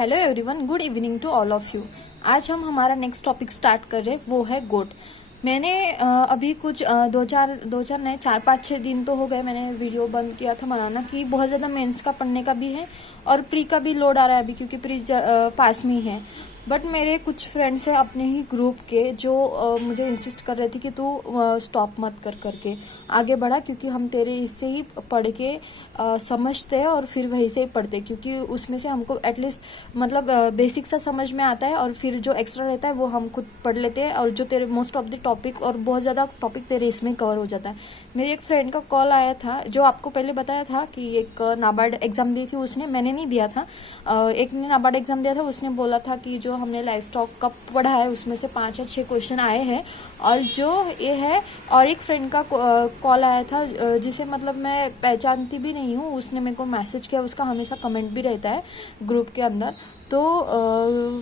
Hello everyone, good evening to all of you. आज हम हमारा नेक्स्ट टॉपिक स्टार्ट कर रहे हैं, वो है गोट। मैंने अभी कुछ दो चार नहीं 4-5-6 दिन तो हो गए मैंने वीडियो बंद किया था बनाना, कि बहुत ज़्यादा मेंस का पढ़ने का भी है और प्री का भी लोड आ रहा है अभी, क्योंकि प्री पास में ही है। बट मेरे कुछ फ्रेंड्स हैं अपने ही ग्रुप के जो मुझे इंसिस्ट कर रहे थे कि तू स्टॉप मत कर करके आगे बढ़ा, क्योंकि हम तेरे इससे ही पढ़ के समझते हैं और फिर वहीं से ही पढ़ते, क्योंकि उसमें से हमको एटलीस्ट मतलब बेसिक सा समझ में आता है और फिर जो एक्स्ट्रा रहता है वो हम खुद पढ़ लेते हैं, और जो तेरे मोस्ट ऑफ द टॉपिक और बहुत ज़्यादा टॉपिक तेरे इसमें कवर हो जाता है। मेरी एक फ्रेंड का कॉल आया था, जो आपको पहले बताया था कि एक नाबार्ड एग्जाम दी थी उसने, मैंने नहीं दिया था, एक ने नाबार्ड एग्जाम दिया था। उसने बोला था कि जो हमने लाइफ स्टॉक का पढ़ा है उसमें से 5 या 6 क्वेश्चन आए हैं, और जो ये है। और एक फ्रेंड का कॉल आया था जिसे मतलब मैं पहचानती भी नहीं हूँ, उसने मेरे को मैसेज किया, उसका हमेशा कमेंट भी रहता है ग्रुप के अंदर। तो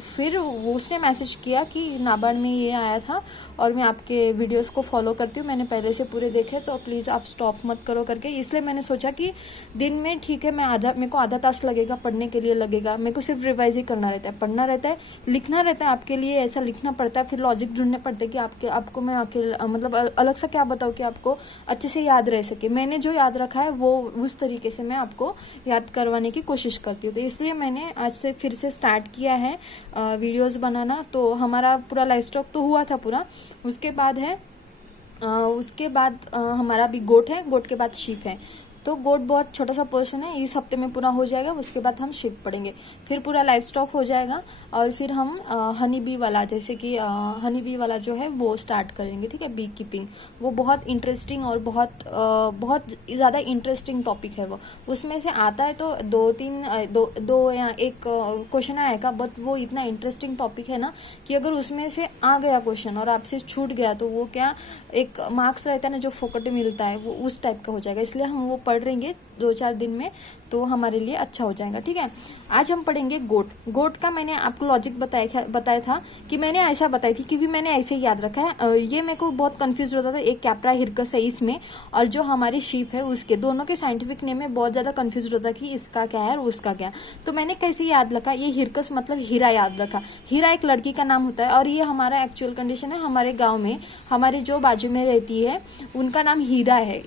फिर उसने मैसेज किया कि नाबार्ड में ये आया था और मैं आपके वीडियोस को फॉलो करती हूँ, मैंने पहले से पूरे देखे, तो प्लीज़ आप स्टॉप मत करो करके। इसलिए मैंने सोचा कि दिन में ठीक है, मेरे को आधा तास लगेगा पढ़ने के लिए लगेगा, मेरे को सिर्फ रिवाइज ही करना रहता है, पढ़ना रहता है, लिखना रहता है आपके लिए, ऐसा लिखना पड़ता है, फिर लॉजिक ढूंढने पड़ते हैं कि आपको मैं मतलब अलग सा क्या बताऊँ कि आपको अच्छे से याद रह सके। मैंने जो याद रखा है वो उस तरीके से मैं आपको याद करवाने की कोशिश करती हूँ। तो इसलिए मैंने आज से फिर से स्टार्ट किया है वीडियोस बनाना। तो हमारा पूरा लाइफ स्टॉक तो हुआ था पूरा, उसके बाद है हमारा भी गोट है, गोट के बाद शीप है। तो गोट बहुत छोटा सा पोर्शन है, इस हफ्ते में पूरा हो जाएगा, उसके बाद हम शिप पढ़ेंगे, फिर पूरा लाइफ स्टॉक हो जाएगा, और फिर हम हनी बी वाला, जैसे कि हनी बी वाला जो है वो स्टार्ट करेंगे। ठीक है, बी कीपिंग, वो बहुत इंटरेस्टिंग और बहुत ज़्यादा इंटरेस्टिंग टॉपिक है वो। उसमें से आता है तो दो या एक क्वेश्चन आएगा, बट वो इतना इंटरेस्टिंग टॉपिक है ना कि अगर उसमें से आ गया क्वेश्चन और आपसे छूट गया तो वो क्या एक मार्क्स रहता है ना जो फोकट मिलता है, वो उस टाइप का हो जाएगा। इसलिए हम वो पढ़ रहेंगे 2-4 दिन में, तो हमारे लिए अच्छा हो जाएगा। ठीक है, आज हम पढ़ेंगे गोट। गोट का मैंने आपको लॉजिक बताया था कि मैंने ऐसा बताई थी, क्योंकि मैंने ऐसे ही याद रखा है। ये मेरे को बहुत कंफ्यूज होता था, एक कैप्रा हिरकस है इसमें, और जो हमारी शीप है उसके दोनों के साइंटिफिक नेम में बहुत ज्यादा कंफ्यूज होता कि इसका क्या है और उसका क्या। तो मैंने कैसे याद रखा, ये हिरकस मतलब हीरा याद रखा। हीरा एक लड़की का नाम होता है, और ये हमारा एक्चुअल कंडीशन है। हमारे गाँव में हमारे जो बाजू में रहती है उनका नाम हीरा है,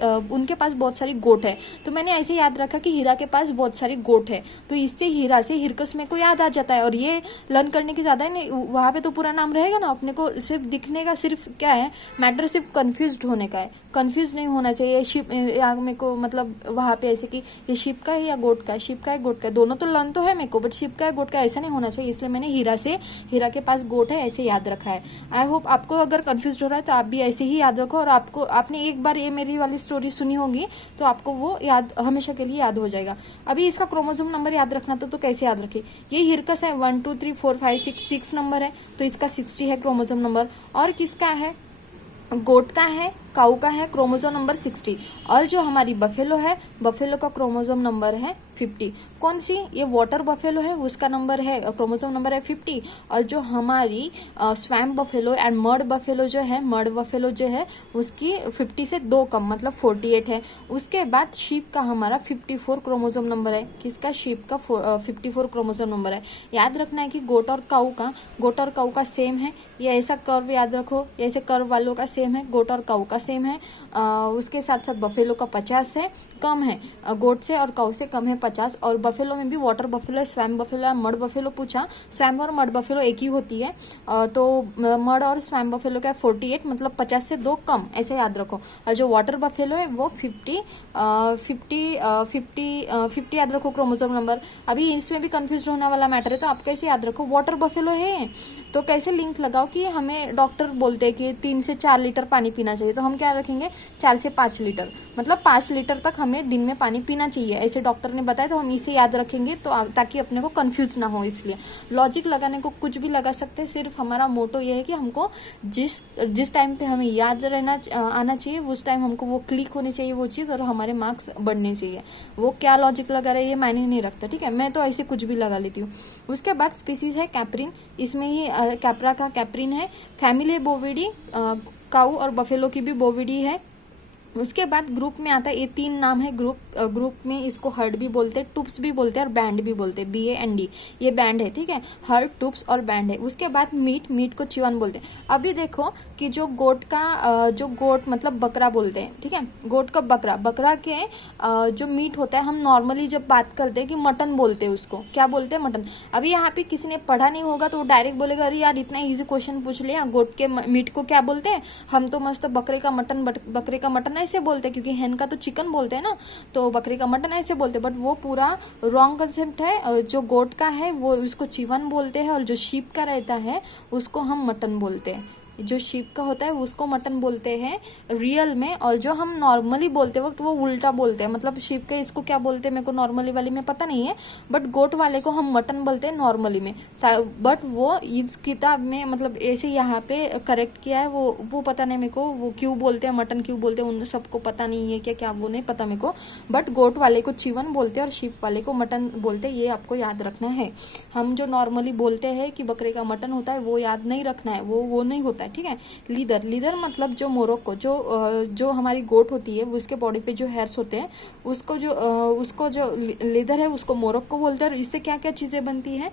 और उनके पास बहुत सारी गोट है। तो मैंने ऐसे याद रखा कि हीरा के पास बहुत सारी गोट है, तो इससे हीरा से हिरकस में को याद आ जाता है। और ये लर्न करने की ज्यादा नहीं, वहां पे तो पूरा नाम रहेगा ना, अपने को सिर्फ दिखने का सिर्फ क्या है मैटर, सिर्फ कंफ्यूज होने का है, कंफ्यूज नहीं होना चाहिए। शिप या मेरे को मतलब वहां पे ऐसे कि ये शिप का है या गोट का है, शिप का है गोट का है, दोनों तो लर्न तो है मेरे को, बट शिप का है गोट का ऐसा नहीं होना चाहिए। इसलिए मैंने हीरा के पास गोट है ऐसे याद रखा है। आई होप आपको अगर कंफ्यूज हो रहा है तो आप भी ऐसे ही याद रखो, और आपने एक बार ये मेरी वाली स्टोरी सुनी होगी तो आपको वो याद हमेशा के लिए याद हो जाएगा। अभी इसका क्रोमोसोम नंबर याद रखना तो कैसे याद रखे, ये हिरकस है 1 2 3 4 5 6 नंबर है, तो इसका 60 है क्रोमोसोम नंबर। और किसका है, गोट का है, काऊ का है क्रोमोसोम नंबर 60। और जो हमारी बफेलो है, बफेलो का क्रोमोसोम नंबर है 50। कौन सी, ये वाटर बफेलो है, उसका नंबर है क्रोमोसोम नंबर है 50। और जो हमारी swamp buffalo and mud buffalo जो है उसकी 50 से 2 कम मतलब 48 है। उसके बाद शीप का हमारा 54 क्रोमोसोम नंबर है। किसका, शीप का 54 क्रोमोसोम नंबर है। याद रखना है कि गोट और काऊ का सेम है, ये ऐसा कर्व याद रखो, ऐसे कर्व वालों का सेम है, गोट और काऊ का सेम है। उसके साथ साथ बफेलो का 50 है, कम है गोट से, और काऊ से कम है 50। और बफेलो में भी water buffalo, swamp buffalo, mud buffalo पूछा, स्वैम्प और मड बफेलो एक ही होती है, तो मड और स्वैम्प बफेलो का 48 मतलब 50 से 2 कम, ऐसे याद रखो। और जो वाटर बफेलो है वो 50 याद रखो क्रोमोसोम नंबर। अभी इसमें भी कंफ्यूज होने वाला मैटर है, तो आप कैसे याद रखो, वाटर बफेलो है तो कैसे लिंक लगाओ कि हमें डॉक्टर बोलते हैं कि 3 से 4 लीटर पानी पीना चाहिए, तो हम क्या रखेंगे 4 से 5 लीटर, मतलब 5 लीटर तक हमें दिन में पानी पीना चाहिए, ऐसे डॉक्टर ने बताया। तो हम इसे याद रखेंगे तो ताकि अपने को कंफ्यूज ना हो। इसलिए लॉजिक लगाने को कुछ भी लगा सकते हैं, सिर्फ हमारा मोटो ये है कि हमको जिस टाइम पे हमें याद आना चाहिए उस टाइम हमको वो क्लिक होनी चाहिए वो चीज, और हमारे मार्क्स बढ़ने चाहिए। वो क्या लॉजिक लगा रहे ये मायने नहीं रखता। ठीक है, मैं तो ऐसे कुछ भी लगा लेती हूँ। उसके बाद स्पीसीज है कैप्रिन, इसमें ही कैप्रा का कैप्रिन है। फैमिली बोविडी, काऊ और बफेलो की भी बोविडी है। उसके बाद ग्रुप में आता है, ये 3 नाम है ग्रुप में इसको हर्ड भी बोलते हैं, टुप्स भी बोलते हैं और बैंड भी बोलते हैं, BAND, ये बैंड है, ठीक है, हर्ड, टुप्स और बैंड है। उसके बाद मीट को च्युअन बोलते हैं। अभी देखो कि जो गोट मतलब बकरा बोलते हैं, ठीक है, गोट का बकरा के जो मीट होता है, हम नॉर्मली जब बात करते हैं कि मटन बोलते हैं, उसको क्या बोलते हैं, मटन। अभी यहाँ पे किसी ने पढ़ा नहीं होगा तो डायरेक्ट बोलेगा अरे यार इतना इजी क्वेश्चन पूछ लिया, गोट के मीट को क्या बोलते हैं, हम तो मस्त बकरे का मटन ऐसे बोलते हैं, क्योंकि hen का तो चिकन बोलते हैं ना, तो बकरे का मटन ऐसे बोलते हैं, बट वो पूरा रॉन्ग कंसेप्ट है। जो गोट का है वो उसको चिवन बोलते हैं, और जो शीप का रहता है उसको हम मटन बोलते हैं। जो शीप का होता है उसको मटन बोलते हैं रियल में, और जो हम नॉर्मली बोलते वक्त वो उल्टा बोलते हैं। मतलब शीप के इसको क्या बोलते हैं मेरे को नॉर्मली वाली में पता नहीं है, बट गोट वाले को हम मटन बोलते हैं नॉर्मली में। बट वो इस किताब में मतलब ऐसे यहाँ पे करेक्ट किया है, वो पता नहीं मेरे को, वो क्यों बोलते हैं मटन, क्यों बोलते हैं, उन सबको पता नहीं है क्या वो नहीं पता मेरे को। बट गोट वाले को चिवन बोलते हैं और शीप वाले को मटन बोलते हैं, ये आपको याद रखना है। हम जो नॉर्मली बोलते हैं कि बकरे का मटन होता है वो याद नहीं रखना है, वो नहीं होता है, ठीक है। लीदर मतलब जो मोरक्को जो हमारी गोट होती है, उसके बॉडी पे जो हेयर्स होते हैं उसको जो लीदर है उसको मोरक्को बोलते हैं। और इससे क्या क्या चीजें बनती है,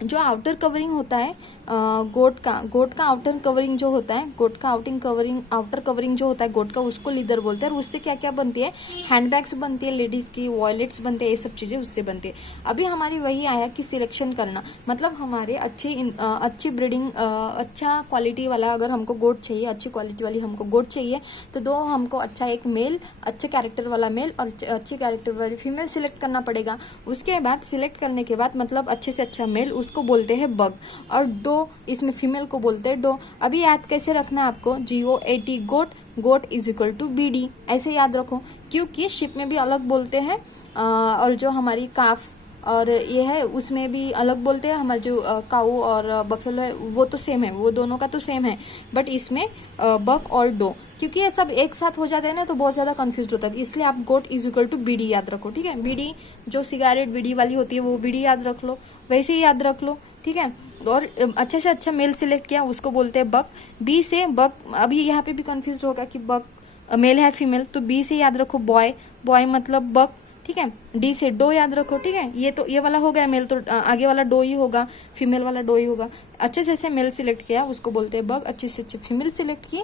जो आउटर कवरिंग होता है गोट का आउटर कवरिंग जो होता है, आउटर कवरिंग जो होता है गोट का, उसको लीदर बोलते हैं। और उससे क्या क्या बनती है, हैंडबैग्स बनती है लेडीज की, वॉयलेट्स बनते हैं, ये सब चीजें उससे बनती है। अभी हमारी वही आया कि सिलेक्शन करना, मतलब हमारे अच्छी ब्रीडिंग, अच्छा क्वालिटी वाला अगर हमको गोट चाहिए, अच्छी क्वालिटी वाली हमको गोट चाहिए, तो दो हमको अच्छा एक मेल, अच्छे कैरेक्टर वाला मेल और अच्छी कैरेक्टर वाली फीमेल सिलेक्ट करना पड़ेगा। उसके बाद सिलेक्ट करने के बाद मतलब अच्छे से अच्छा मेल, उसको बोलते हैं बग, और डो इसमें फीमेल को बोलते हैं डो। अभी याद कैसे रखना है आपको, GOAT GOAT is equal to BD, ऐसे याद रखो, क्योंकि शिप में भी अलग बोलते हैं और जो हमारी काफ और ये है उसमें भी अलग बोलते हैं। हमारे जो काऊ और बफेलो है वो तो सेम है, वो दोनों का तो सेम है, बट इसमें बक और डो, क्योंकि ये सब एक साथ हो जाते हैं ना तो बहुत ज्यादा कंफ्यूज होता है, इसलिए आप गोट इज इक्वल टू BD याद रखो, ठीक है। BD जो सिगारेट बीड़ी वाली होती है वो BD याद रख लो, वैसे ही याद रख लो, ठीक है। और अच्छे से अच्छा मेल सिलेक्ट किया उसको बोलते हैं बक। B से बक, अभी यहाँ पे भी कंफ्यूज होगा कि बक मेल है फीमेल, तो B से याद रखो बॉय मतलब बक, ठीक है। D से डो याद रखो, ठीक है। ये वाला हो गया मेल, तो आगे वाला डो ही होगा, फीमेल वाला डो ही होगा। अच्छे से ऐसे मेल सिलेक्ट किया उसको बोलते हैं बग, अच्छे से अच्छे फीमेल सिलेक्ट की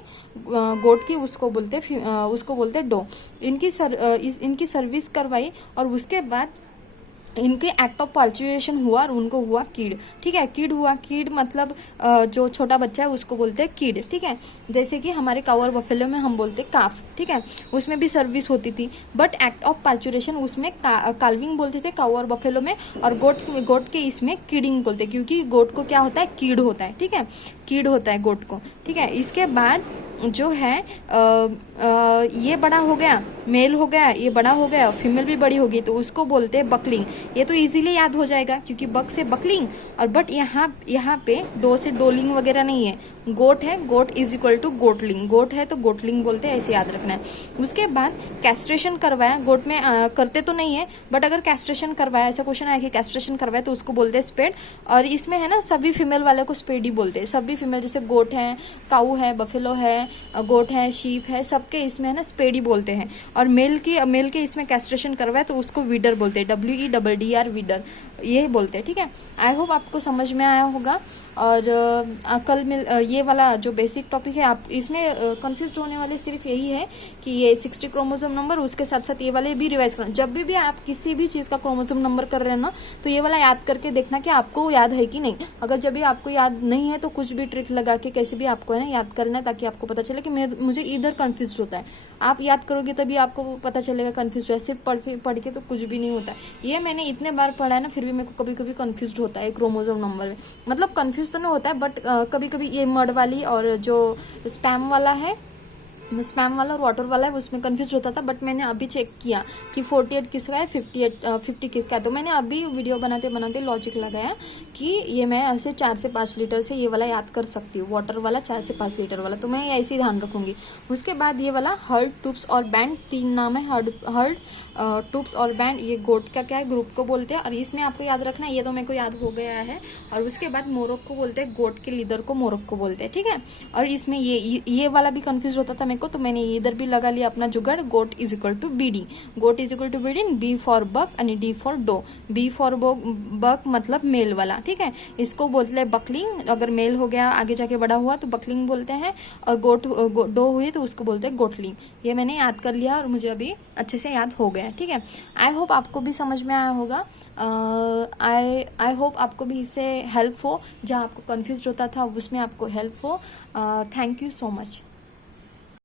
गोट की उसको बोलते हैं डो। इनकी सर्विस करवाई और उसके बाद इनके एक्ट ऑफ पार्चुएशन हुआ और उनको हुआ कीड, ठीक है। कीड मतलब जो छोटा बच्चा है उसको बोलते हैं कीड, ठीक है। जैसे कि हमारे काऊ और बफेलो में हम बोलते हैं काफ, ठीक है, उसमें भी सर्विस होती थी, बट एक्ट ऑफ पार्चुरेशन उसमें काल्विंग बोलते थे काऊ और बफेलो में, और गोट के इसमें कीडिंग बोलते, क्योंकि गोट को क्या होता है, कीड होता है, ठीक है, कीड होता है गोट को, ठीक है। इसके बाद जो है ये बड़ा हो गया, मेल हो गया, ये बड़ा हो गया, फीमेल भी बड़ी होगी, तो उसको बोलते हैं बकलिंग। ये तो इजीली याद हो जाएगा क्योंकि बक से बकलिंग, और बट यहाँ पे डो से डोलिंग वगैरह नहीं है, गोट है, गोट इज इक्वल टू गोटलिंग, गोट है तो गोटलिंग बोलते हैं, ऐसे याद रखना है। उसके बाद कैस्ट्रेशन करवाया, गोट में करते तो नहीं है, बट अगर कैस्ट्रेशन करवाया, ऐसा क्वेश्चन आया कि कैस्ट्रेशन करवाया तो उसको बोलते हैं स्पेड। और इसमें है ना सभी फीमेल वाले को स्पेड ही बोलते हैं, सभी फीमेल, जैसे गोट है, काऊ है, बफेलो है, गोट है, शीप है, सबके इसमें है ना स्पेड ही बोलते हैं। और मेल के इसमें कैस्ट्रेशन करवाए तो उसको वीडर बोलते हैं, WEDDR वीडर, ये बोलते हैं, ठीक है। आई होप आपको समझ में आया होगा। और कल में ये वाला जो बेसिक टॉपिक है, आप इसमें कंफ्यूज होने वाले सिर्फ यही है कि ये 60 क्रोमोसोम नंबर, उसके साथ साथ ये वाले भी रिवाइज करना। जब भी आप किसी भी चीज का क्रोमोसोम नंबर कर रहे हैं ना, तो ये वाला याद करके देखना कि आपको याद है कि नहीं। अगर जब भी आपको याद नहीं है तो कुछ भी ट्रिक लगा के कैसे भी आपको है ना याद करना है, ताकि आपको पता चले कि मुझे इधर कंफ्यूज होता है। आप याद करोगे तभी आपको पता चलेगा कंफ्यूज है, सिर्फ पढ़ के तो कुछ भी नहीं होता। ये मैंने इतने बार पढ़ा है ना, फिर भी मेरे को कभी कभी कंफ्यूज होता है क्रोमोसोम नंबर में, मतलब कंफ्यूज तो नहीं होता है, बट कभी कभी ये मड वाली और जो स्पैम वाला है, स्पैम वाला और वाटर वाला है, उसमें कंफ्यूज होता था। बट मैंने अभी चेक किया कि 48 किसका है, 50 किसका है, तो मैंने अभी वीडियो बनाते बनाते लॉजिक लगाया कि ये मैं ऐसे 4 से 5 लीटर से ये वाला याद कर सकती हूँ, वाटर वाला 4 से 5 लीटर वाला, तो मैं ऐसे ही ध्यान रखूंगी। उसके बाद ये वाला हर्ड, टूप्स और बैंड, 3 नाम है, हर्ड, टूप्स और बैंड, ये गोट का क्या है, ग्रुप को बोलते हैं, और इसमें आपको याद रखना है, ये तो मेरे को याद हो गया है। और उसके बाद मोरक्को बोलते हैं, गोट के लीडर को मोरक्को बोलते हैं, ठीक है। और इसमें ये वाला भी कंफ्यूज होता था मेरे को, को, तो मैंने इधर भी लगा लिया अपना जुगाड़। Goat is equal to BD, goat is equal to BD, B for buck आणि D for doe. B for buck मतलब मेल वाला, ठीक है। इसको बोलते हैं बकलिंग, अगर मेल हो गया आगे जाके बड़ा हुआ तो बकलिंग बोलते हैं, और डो हुई तो उसको बोलते हैं गोटलिंग। ये मैंने याद कर लिया और मुझे अभी अच्छे से याद हो गया, ठीक है। आई होप आपको भी समझ में आया होगा। आई होप आपको भी इससे हेल्प हो, जहाँ आपको कंफ्यूज होता था उसमें आपको हेल्प हो। Thank you so much.